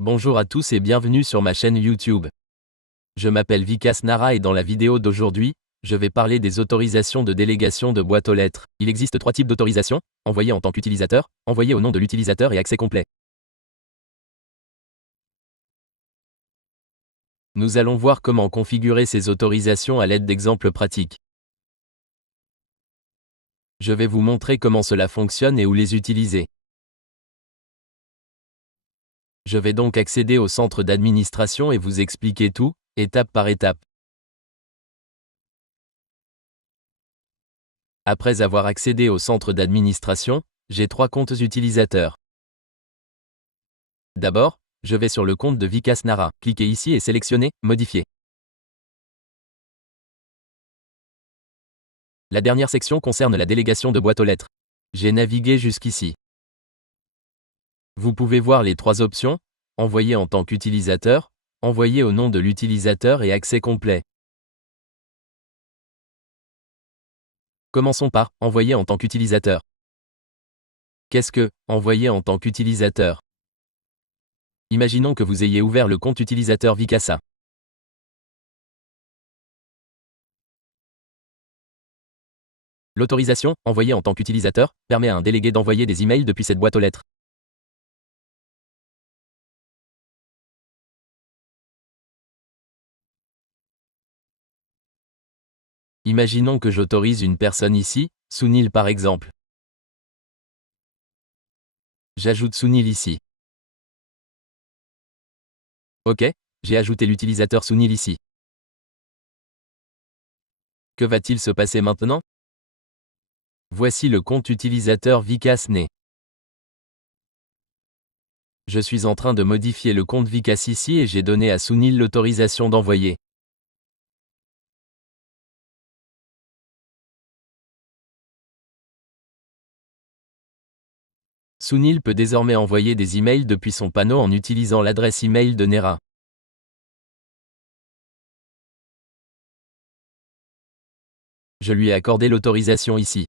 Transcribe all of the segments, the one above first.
Bonjour à tous et bienvenue sur ma chaîne YouTube. Je m'appelle Vikas Nara et dans la vidéo d'aujourd'hui, je vais parler des autorisations de délégation de boîte aux lettres. Il existe 3 types d'autorisations: envoyées en tant qu'utilisateur, envoyées au nom de l'utilisateur et accès complet. Nous allons voir comment configurer ces autorisations à l'aide d'exemples pratiques. Je vais vous montrer comment cela fonctionne et où les utiliser. Je vais donc accéder au centre d'administration et vous expliquer tout, étape par étape. Après avoir accédé au centre d'administration, j'ai 3 comptes utilisateurs. D'abord, je vais sur le compte de Vikas Nara. Cliquez ici et sélectionnez « Modifier ». La dernière section concerne la délégation de boîte aux lettres. J'ai navigué jusqu'ici. Vous pouvez voir les 3 options: envoyer en tant qu'utilisateur, envoyer au nom de l'utilisateur et accès complet. Commençons par envoyer en tant qu'utilisateur. Qu'est-ce que envoyer en tant qu'utilisateur? Imaginons que vous ayez ouvert le compte utilisateur Vikasa. L'autorisation envoyer en tant qu'utilisateur permet à un délégué d'envoyer des emails depuis cette boîte aux lettres. Imaginons que j'autorise une personne ici, Sunil par exemple. J'ajoute Sunil ici. Ok, j'ai ajouté l'utilisateur Sunil ici. Que va-t-il se passer maintenant? Voici le compte utilisateur Vikas né. Je suis en train de modifier le compte Vikas ici et j'ai donné à Sunil l'autorisation d'envoyer. Sunil peut désormais envoyer des emails depuis son panneau en utilisant l'adresse email de Nera. Je lui ai accordé l'autorisation ici.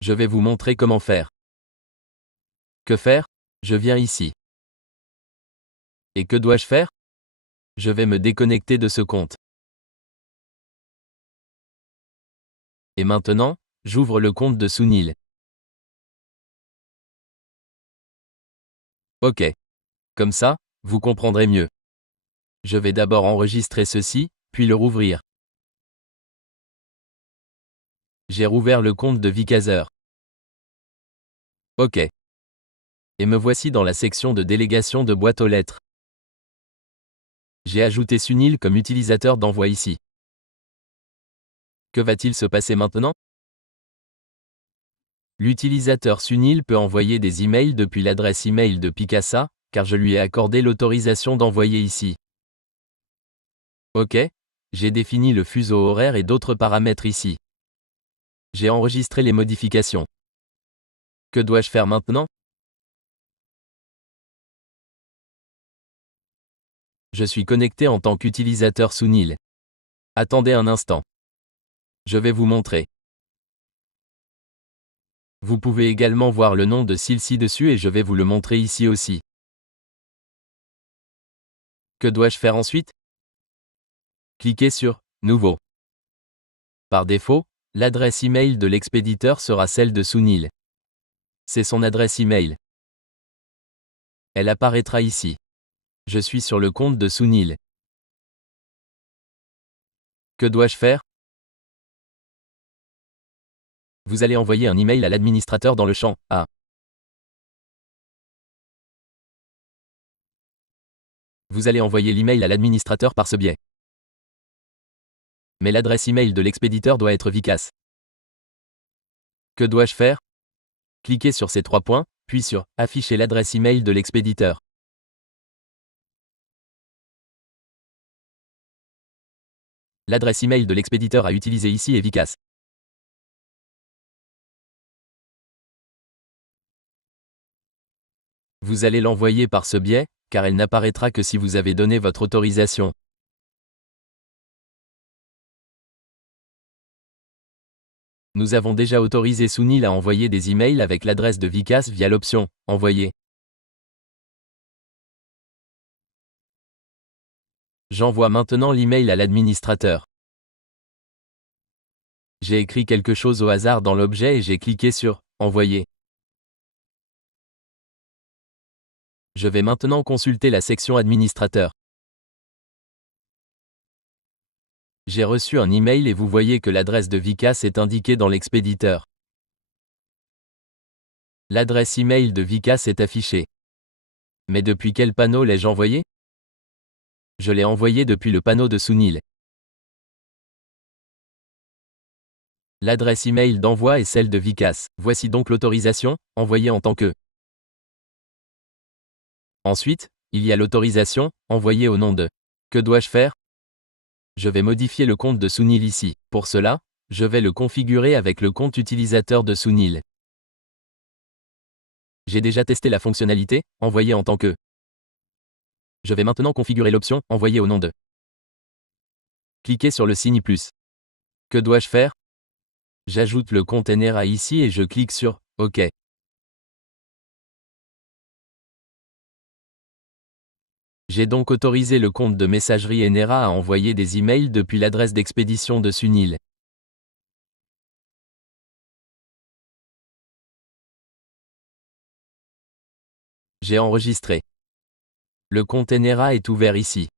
Je vais vous montrer comment faire. Que faire? Je viens ici. Et que dois-je faire? Je vais me déconnecter de ce compte. Et maintenant, j'ouvre le compte de Sunil. Ok. Comme ça, vous comprendrez mieux. Je vais d'abord enregistrer ceci, puis le rouvrir. J'ai rouvert le compte de Vikaser. Ok. Et me voici dans la section de délégation de boîte aux lettres. J'ai ajouté Sunil comme utilisateur d'envoi ici. Que va-t-il se passer maintenant? L'utilisateur Sunil peut envoyer des emails depuis l'adresse email de Picasa, car je lui ai accordé l'autorisation d'envoyer ici. Ok, j'ai défini le fuseau horaire et d'autres paramètres ici. J'ai enregistré les modifications. Que dois-je faire maintenant? Je suis connecté en tant qu'utilisateur Sunil. Attendez un instant. Je vais vous montrer. Vous pouvez également voir le nom de Sil ci-dessus et je vais vous le montrer ici aussi. Que dois-je faire ensuite? Cliquez sur « Nouveau ». Par défaut, l'adresse email de l'expéditeur sera celle de Sunil. C'est son adresse email. Elle apparaîtra ici. Je suis sur le compte de Sunil. Que dois-je faire? Vous allez envoyer un email à l'administrateur dans le champ « A ». Vous allez envoyer l'email à l'administrateur par ce biais. Mais l'adresse email de l'expéditeur doit être Vikas. Que dois-je faire? Cliquez sur ces 3 points, puis sur « Afficher l'adresse email de l'expéditeur ». L'adresse email de l'expéditeur à utiliser ici est Vikas. Vous allez l'envoyer par ce biais, car elle n'apparaîtra que si vous avez donné votre autorisation. Nous avons déjà autorisé Sunil à envoyer des emails avec l'adresse de Vikas via l'option « Envoyer ». J'envoie maintenant l'email à l'administrateur. J'ai écrit quelque chose au hasard dans l'objet et j'ai cliqué sur « Envoyer ». Je vais maintenant consulter la section administrateur. J'ai reçu un email et vous voyez que l'adresse de Vicas est indiquée dans l'expéditeur. L'adresse email de Vicas est affichée. Mais depuis quel panneau l'ai-je envoyé? Je l'ai envoyé depuis le panneau de Sunil. L'adresse email d'envoi est celle de Vicas. Voici donc l'autorisation, envoyée en tant que. Ensuite, il y a l'autorisation, envoyée au nom de. Que dois-je faire? Je vais modifier le compte de Sunil ici. Pour cela, je vais le configurer avec le compte utilisateur de Sunil. J'ai déjà testé la fonctionnalité, envoyée en tant que. Je vais maintenant configurer l'option, envoyée au nom de. Cliquez sur le signe plus. Que dois-je faire? J'ajoute le compte Enera ici et je clique sur OK. J'ai donc autorisé le compte de messagerie Enera à envoyer des emails depuis l'adresse d'expédition de Sunil. J'ai enregistré. Le compte Enera est ouvert ici.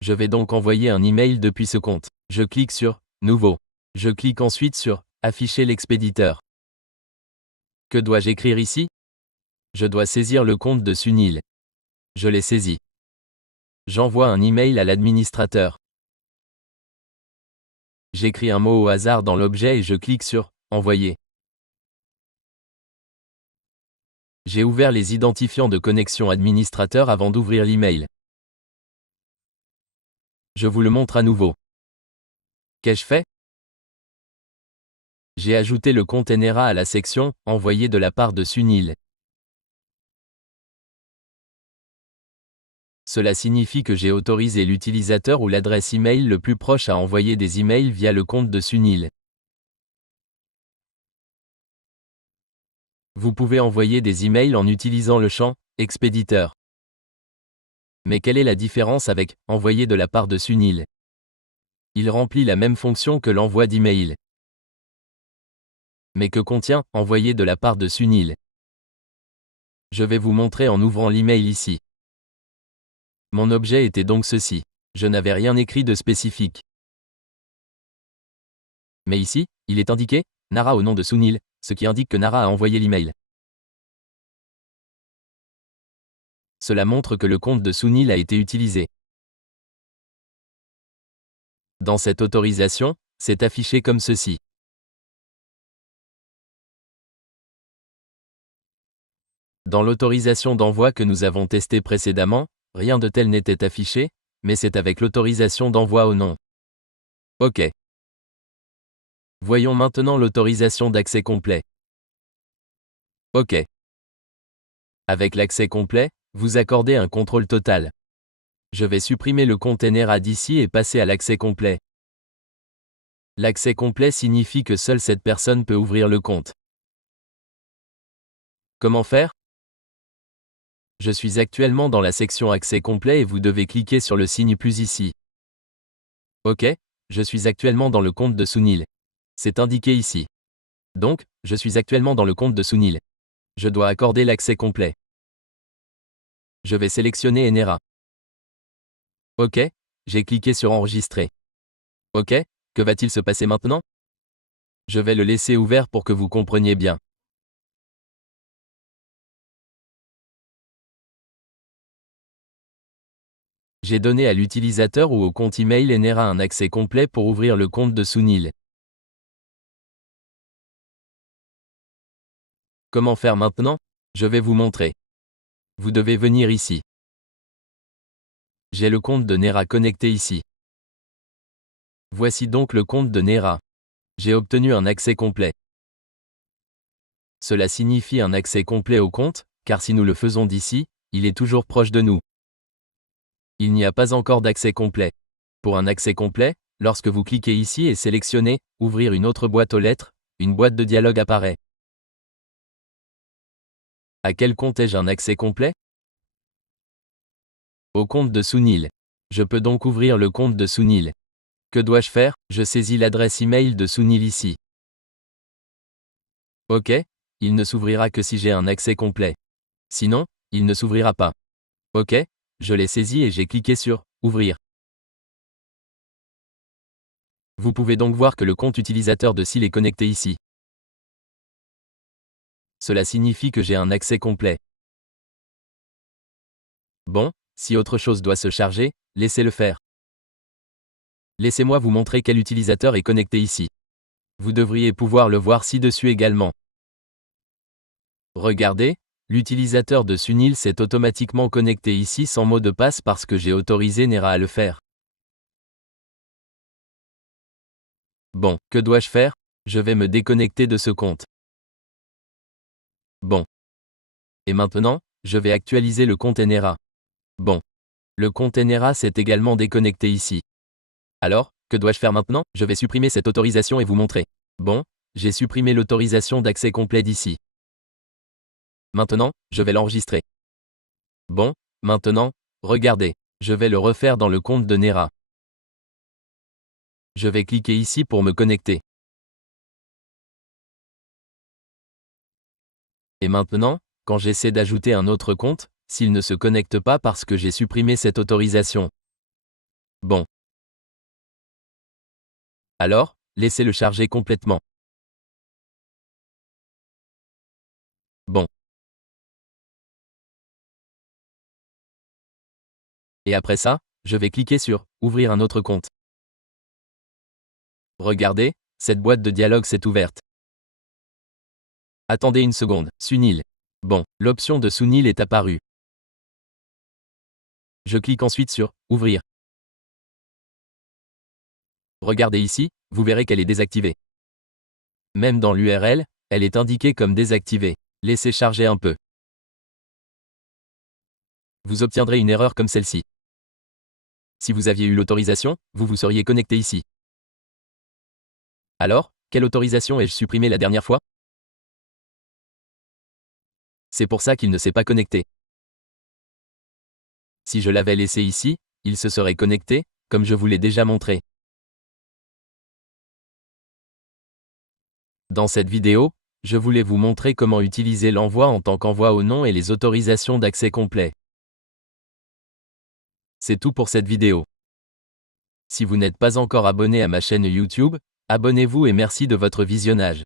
Je vais donc envoyer un email depuis ce compte. Je clique sur Nouveau. Je clique ensuite sur Afficher l'expéditeur. Que dois-je écrire ici? Je dois saisir le compte de Sunil. Je l'ai saisi. J'envoie un email à l'administrateur. J'écris un mot au hasard dans l'objet et je clique sur Envoyer. J'ai ouvert les identifiants de connexion administrateur avant d'ouvrir l'email. Je vous le montre à nouveau. Qu'ai-je fait? J'ai ajouté le compte Enera à la section « Envoyé de la part de Sunil ». Cela signifie que j'ai autorisé l'utilisateur ou l'adresse email le plus proche à envoyer des emails via le compte de Sunil. Vous pouvez envoyer des emails en utilisant le champ « Expéditeur ». Mais quelle est la différence avec « Envoyer de la part de Sunil » ? Il remplit la même fonction que l'envoi d'email. Mais que contient « Envoyer de la part de Sunil » ? Je vais vous montrer en ouvrant l'email ici. Mon objet était donc ceci. Je n'avais rien écrit de spécifique. Mais ici, il est indiqué « Nara au nom de Sunil », ce qui indique que Nara a envoyé l'email. Cela montre que le compte de Sunil a été utilisé. Dans cette autorisation, c'est affiché comme ceci. Dans l'autorisation d'envoi que nous avons testée précédemment, rien de tel n'était affiché, mais c'est avec l'autorisation d'envoi au nom. OK. Voyons maintenant l'autorisation d'accès complet. OK. Avec l'accès complet, vous accordez un contrôle total. Je vais supprimer le compte Enera d'ici et passer à l'accès complet. L'accès complet signifie que seule cette personne peut ouvrir le compte. Comment faire? Je suis actuellement dans la section accès complet et vous devez cliquer sur le signe plus ici. OK, je suis actuellement dans le compte de Sunil. C'est indiqué ici. Donc, je suis actuellement dans le compte de Sunil. Je dois accorder l'accès complet. Je vais sélectionner Enera. OK, j'ai cliqué sur enregistrer. OK, que va-t-il se passer maintenant? Je vais le laisser ouvert pour que vous compreniez bien. J'ai donné à l'utilisateur ou au compte email Enera un accès complet pour ouvrir le compte de Sunil. Comment faire maintenant? Je vais vous montrer. Vous devez venir ici. J'ai le compte de Nera connecté ici. Voici donc le compte de Nera. J'ai obtenu un accès complet. Cela signifie un accès complet au compte, car si nous le faisons d'ici, il est toujours proche de nous. Il n'y a pas encore d'accès complet. Pour un accès complet, lorsque vous cliquez ici et sélectionnez « Ouvrir une autre boîte aux lettres », une boîte de dialogue apparaît. À quel compte ai-je un accès complet? Au compte de Sunil. Je peux donc ouvrir le compte de Sunil. Que dois-je faire? Je saisis l'adresse email de Sunil ici. OK, il ne s'ouvrira que si j'ai un accès complet. Sinon, il ne s'ouvrira pas. OK, je l'ai saisi et j'ai cliqué sur « Ouvrir ». Vous pouvez donc voir que le compte utilisateur de Sil est connecté ici. Cela signifie que j'ai un accès complet. Bon, si autre chose doit se charger, laissez-le faire. Laissez-moi vous montrer quel utilisateur est connecté ici. Vous devriez pouvoir le voir ci-dessus également. Regardez, l'utilisateur de Sunil s'est automatiquement connecté ici sans mot de passe parce que j'ai autorisé Nera à le faire. Bon, que dois-je faire? Je vais me déconnecter de ce compte. Bon. Et maintenant, je vais actualiser le compte Nera. Bon. Le compte Nera s'est également déconnecté ici. Alors, que dois-je faire maintenant? Je vais supprimer cette autorisation et vous montrer. Bon, j'ai supprimé l'autorisation d'accès complet d'ici. Maintenant, je vais l'enregistrer. Bon, maintenant, regardez, je vais le refaire dans le compte de Nera. Je vais cliquer ici pour me connecter. Et maintenant, quand j'essaie d'ajouter un autre compte, s'il ne se connecte pas parce que j'ai supprimé cette autorisation. Bon. Alors, laissez-le charger complètement. Bon. Et après ça, je vais cliquer sur « Ouvrir un autre compte ». Regardez, cette boîte de dialogue s'est ouverte. Attendez une seconde, Sunil. Bon, l'option de Sunil est apparue. Je clique ensuite sur « Ouvrir ». Regardez ici, vous verrez qu'elle est désactivée. Même dans l'URL, elle est indiquée comme désactivée. Laissez charger un peu. Vous obtiendrez une erreur comme celle-ci. Si vous aviez eu l'autorisation, vous vous seriez connecté ici. Alors, quelle autorisation ai-je supprimée la dernière fois? C'est pour ça qu'il ne s'est pas connecté. Si je l'avais laissé ici, il se serait connecté, comme je vous l'ai déjà montré. Dans cette vidéo, je voulais vous montrer comment utiliser l'envoi en tant qu'envoi au nom et les autorisations d'accès complet. C'est tout pour cette vidéo. Si vous n'êtes pas encore abonné à ma chaîne YouTube, abonnez-vous et merci de votre visionnage.